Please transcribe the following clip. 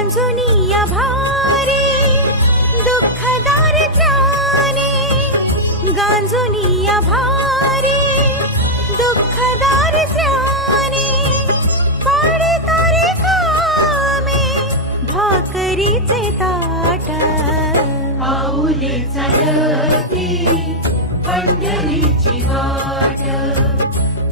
गांजुनिया भारी दुःखदार त्राणे गांजुनिया भारी दुःखदार त्राणे पाडे तारे कामे भाकरीचे ताट. पाऊले चालती.